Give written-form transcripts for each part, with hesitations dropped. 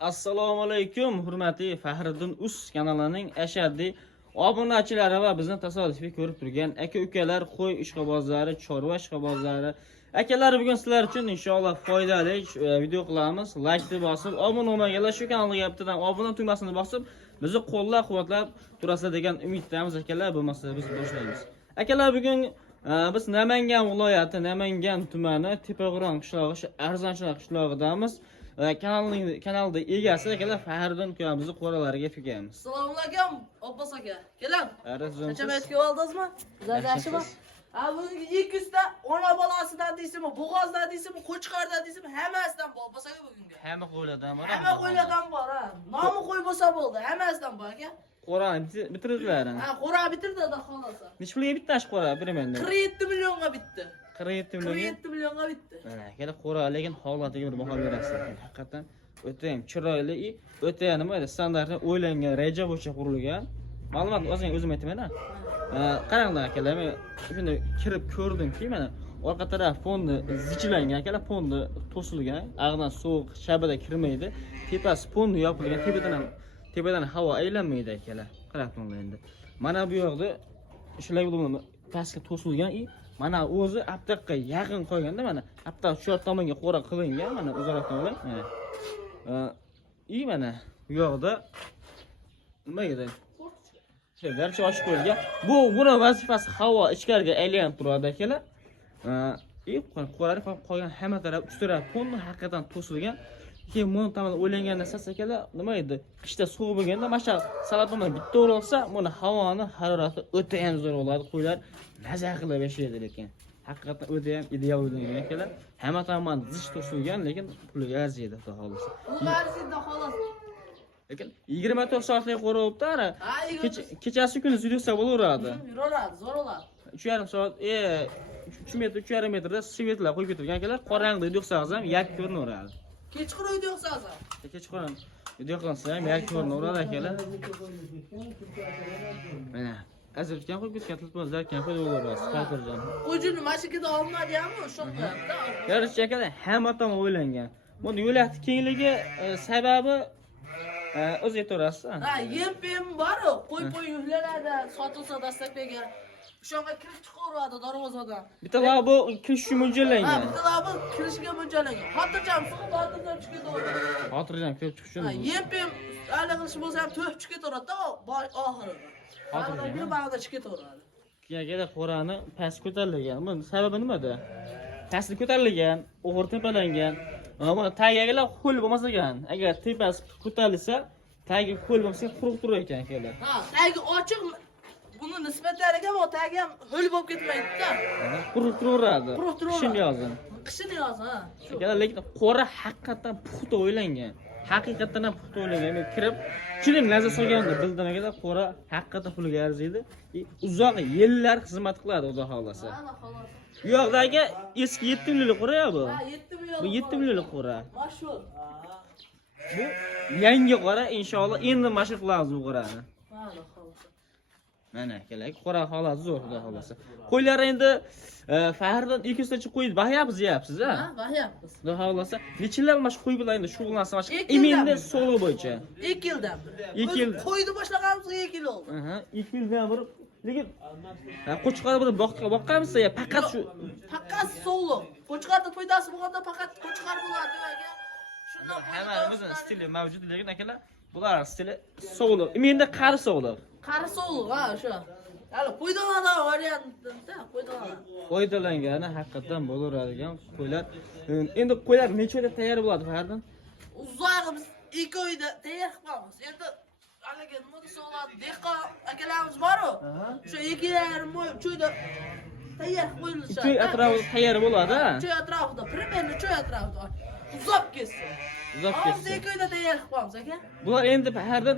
Assalomu alaykum, hurmatli Fahriddin Us kanalining ashaddiy obunachilari va bizni tasodifiy ko'rib turgan aka-ukalar, qo'y ishqibozlari, chorva ishqibozlari. Akalar, bugun sizlar uchun inshaalloh foydali video qilamiz. Like bosib, obuna bo'lmaganlar shu kanalga bittadan obuna tugmasini bosib, bizni qo'llab-quvvatlab turasizlar degan umiddamiz akalar. Bo'lmasa biz boshlaymiz. Akalar, bugun biz Namangan viloyati, Namangan tumani Tepag'ron qishlog'i, Arzonchilar qishlog'idamiz. Kanalda egasi akalar Fahriddin ukamizni qo'ralariga kelganmiz. Assalomu alaykum, Abbos aka. Keling. Qancha kelib oldingizmi? Yaxshimi? Bu 200 ta ona bolasidan deysizmi, bo'g'ozdan deysizmi, qo'chqardan deysizmi, hammasidan bor Abbos aka bugunga. Hamma qo'ylardan bor. Hamma qo'ylardan bor, ha. Nomi qo'y bo'lsa bo'ldi, hammasidan bor aka. Qo'rani bitirdinglar. Ha, qo'ra bitirdi da xolasa. Necha pulga bitta ash qo'ra biramanda? 47 millionga bitdi. 47 million. 47 millionga bitdi. Mana akala qo'ra, lekin holatiga bir baho berasiz. Haqiqatan o'ta ham chiroyli, o'ta nima edi, standartni o'ylangan, reja bo'yicha qurilgan. Ma'lumot o'zim aytaman. Qaranglar akalar, men shunda kirib ko'rdimki, mana orqa taraf fondi zichlangan akalar, fondi to'silgan, ag'dan sovuq shabada kirmaydi. Tepasi fondi yopilgan, tepadan havo aylanmaydi akalar. Qarabman endi. Mana bu yoqda shular bo'lib pastga to'silgan, mana o'zi aptaqqa yaqin qo'yganda, mana aptaq shu tomonga qo'ra qilingan, mana uzoqdan oling. Mana bu yoqda nima edi? Garchi ochib qo'yilgan. Buni vazifasi havo ichkariga aylanib turadi akalar. Qo'rani qo'ygan hamma taraf, uch taraf fonni haqiqatan to'silgan. Keyin buni tomondan o'ylangan narsasi akalar, nima edi? Qishda sovuq bo'lganda masha salabini bitta o'ralsa, buni havoni harorati o'ta ham zo'r bo'ladi. Qo'ylar maza qilib yashaydi lekin. Haqiqatan o'ta ham ideal bo'lgan akalar. Hamma tomondan zich to'silgan, lekin puliga arziydi xudo xolasa. Pul arziydi xolos. Lekin 24 soatlik qo'ribdi, ara. Kechasi kuni sudiysa bo'laveradi. Yuraveradi, zo'r bo'ladi. 3,5 soat, 3 metr, 3,5 metrda svetlar qo'yib ketilgan akalar, qorong'ida yo'qsangiz ham yak ko'rinaveradi. Kechqurun uyda yo'qsangiz ham. Kechqurun video qilsa ham yak ko'rinaveradi akalar. Mana azirkan qo'yib ketgan tilpozlar kan qo'yib o'raverasiz, xotirjam. Qo'jini mashikada olmadingmi? Shoqda. Yarchi akalar hamma tomon o'ylangan. Buni yo'lakning kengligi sababi o'zi aytaverasiz. Ha, yem bor-ku, qo'y yuklanadi, sotilsa dastaklarga. O'shanga kirish chiqaveradi darvozadan. Bittalar bu kirish uchun mo'ljallangan. Ha, bittalar bu kirishga mo'ljallangan. Xotirjam, xotirjam chiqib ketaveradi. Xotirjam kirib chiqish uchun. Ha, yem hali qilish bo'lsa ham to'p chiqib ketaveradi-da, oxiri. Xotirjam. Bir bag'da chiqib ketaveradi. Keyin qo'rani past ko'tarilgan. Buni sababi nimada? Pastda ko'tarilgan, o'g'ir tepalangan. Mana tagigalar ho'l bo'lmasa ekan. Agar tepasi ko'tarilsa, tagi ho'l bo'lsa quruq turar ekan akalar. Ha, tagi ochiq. Buni nisbatlariga bu tagi ham ho'l bo'lib ketmaydi-da. Quruq turaveradi. Qishni yozin. Qishni yozin, ha. Akalar, lekin qo'ra haqiqatan puxta o'ylangan. Haqiqatan ham puxta o'ylangan. Men kirib, chilim lazzat solganda bildim akalar, qo'ra haqiqatan puliga arziydi. Uzoq yillar xizmat qiladi, xudo xolasa. Mana xolos. Bu yoqdagi eski 7 millionlik qo'ra bu. Ha, 7 million. Bu 7 millionlik qo'ra. Mashhur. Bu yangi qo'ra, inshaalloh endi mashhur qilamiz bu qo'rani. Mana xolos. Mana akalar, qo'ra holati zo'r, xudo xolasa. Qo'ylar endi Fahriddin 200 tacha qo'yib bahyapsiz, deyapsiz, ha? Ha, bahyapmiz. Xudo xolasa. Necha yillar mana shu qo'y bilan endi shug'ullansa, mana iminda solo bo'yicha. 2 yildan. 2 yil. Qo'yni boshlaganimizga 2 yil oldi. Aha, 2 yildan bir lekin qo'chqor bir boqqanmisiz ya, faqat shu Faqat solo. Qo'chqarda foydasi bo'lganda faqat qo'chqar bo'ladi degan. Shundan hammamizning stili mavjud, lekin akalar, bular stili solo. Iminda qari solo. Qari solo, ha, o'sha. Hali foydalanan variantda, foydalanan. Foydalangani haqiqatan bo'laveradigan qo'ylar. Endi qo'ylar necha oyda tayyor bo'ladi, Fahriddin? Uzog'i biz 2 oyda tayyor qilamiz. Endi haliga nima desa bo'ladi, dehqon akalarimiz bor-ku. O'sha 2,5 oy, 3 oyda tayyor qo'yiladi. 2 oy atrofida tayyor bo'ladi, ha? 3 oy atrofida, primерно 3 oy atrofida. Uzoq ketsin. Uzoq ketsin. 2 oyda tayyor qilamiz aka. Bular endi Fahriddin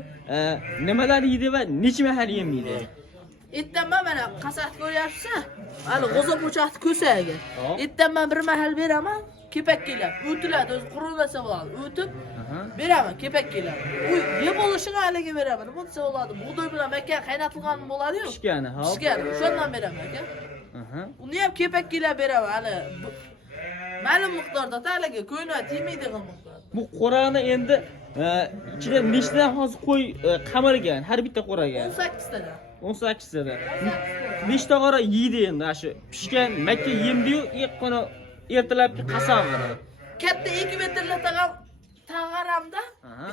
nimalar yeydi va necha mahal yemaydi? Ertaman mana qasat ko'ryapsiz. Hali g'o'za po'chaqni ko'saga. Ertaman bir mahal beraman, kepak keladi. O'tiladi, o'zi qurilmasa bo'ladi. O'tib beraman, kepak keladi. U yeb bo'lishiga haliga beraman. Nima desa bo'ladi? Bug'doy bilan makka qaynatilgan bo'ladi-yu. Pishgani, ha. Pishgani, o'shandan beraman aka. Uni ham kepak kelib beraman. Hali ma'lum miqdorda haliga ko'yna tiymaydigan miqdor. Bu qo'rani endi ichida nechta hozir qo'y qamalgan, har bitta qo'raga. 18 tadan. 18 tada. 18 Nechta qora yeydi endi shu pishgan makka yemdi-yu, ikkona ertalabki qasamini. Katta 2 metrli tag'aramda Aha.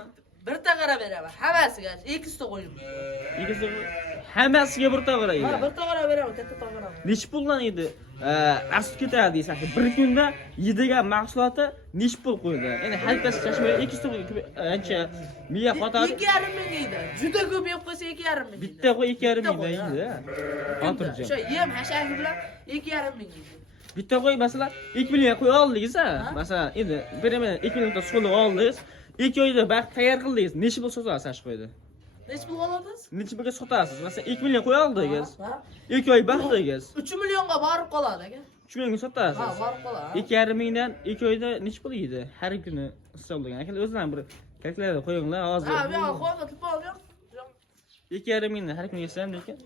bir tag'ara beraman. Hammasiga 2 ta qo'yim. Ikkisi hammasiga bir tog'ora Ha, edi. bir tag'ara beraman, katta tag'aram. Nech puldan edi? Asib ketadi deysiz. Bir kunda yeydigan mahsuloti nech pul qo'ydi? Endi halkasi chashmay ikkisi ancha miya qotadi. 2,5 ming deydi. Juda ko'p yeb qo'ysa 2,5 ming. Bitta qo'y 2,5 Bitta mingdan qo'y, yeydi. Xotirjam. O'sha yem hashagi bilan 2,5 ming deydi. Bitta qo'y masalan 2 million qo'y oldingiz, masalan endi beraman 2 million so'lib oldingiz, 2 oyda baxt tayyor qildingiz. Necha pul sotasiz ash qo'ydi? Necha pul oladingiz? Necha pulga sotasiz? Masalan 2 million qo'y oldingiz, Ha? 2 oy baxtdingiz. 3 millionga borib qoladi aka. 3 millionga Ha, sotasiz. borib qoladi. 2,5 mingdan 2 oyda necha pul yeydi? Har kuni hisoblagan. Akalar o'zlari bir kalkulyator qo'yinglar hozir. Ha, bu yoqqa qo'yib tilib oldim. 2,5 mingdan har kuni yesam lekin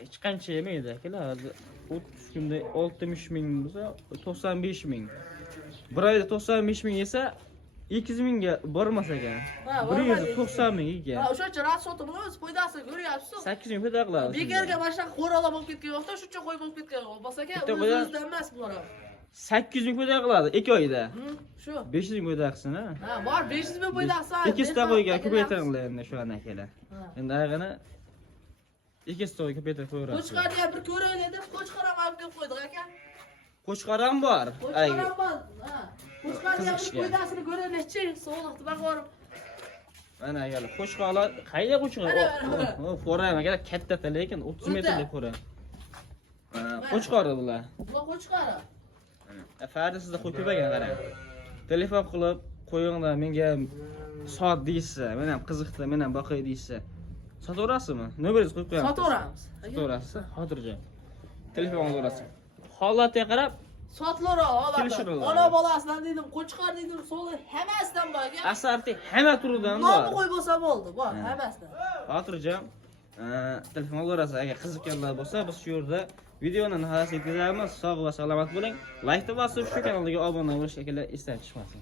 hech qancha yemaydi akalar. Hozir 30 kunda 60 ming bo'lsa 95 ming. Bir oyda 95 ming yesa 200 mingga bormas ekan. Ha, 190 ming ekan. Ha, o'shacha rat sotib olamiz, foydasini ko'ryapsiz. 8 ming foyda qiladi. Bekarga boshqa qo'ralar bo'lib ketgan vaqtda shuncha qo'y bo'lib ketgan bo'lsa aka, Bitta qo'ydan- o'zimizdan emas bular. 800 ming foyda qiladi 2 oyda. Shu. 500 ming foyda qilsin ha. Ha, bor 500 ming foydasi. 2 ta qo'yga ko'paytiringlar endi shu akalar. Ha. Endi ayag'ini 2 ta qo'yga ko'paytirib qo'yarasiz. Qo'chqarni ham bir ko'raylik deb qo'chqar ham olib kelib qo'ydik aka. Qo'chqor ham bor. Qo'chqar ham bor. Ha. Qo'chqarni ham bir Qiziqishga. foydasini ko'raylikchi, sog'liqni baqorib. Mana akalar qo'chqorlar qayda qo'chqor? Mana. Foram akalar katta lekin 30 metrli foram. Qo'chqor bular. Bular qo'chqari. Fardi sizda qo'y ko'paygan qarang. Telefon qilib qo'yinglar menga soat deysiz, men ham qiziqdi, men ham boqay deysiz. Sotaverasizmi? Nomeringizni qo'yib qo'yamiz. Sotaveramiz. Sotaverasiz, xotirjam. Telefon olaverasiz. Holatiga qarab Sotlar oladi. Kelishirlar. Ona bolasidan dedim, qo'chqar dedim, so'li hammasidan bor aka. asarti hamma turidan Nomi bor. qo'y bo'lsa bo'ldi, bor hammasidan. Xotirjam. Telefon olaverasiz. Agar qiziqqanlar bo'lsa, biz shu yerda videoni nihoyasiga yetkazamiz. Sog' va salomat bo'ling. Like bosib, shu kanalga obuna bo'lish akalar esdan chiqmasin.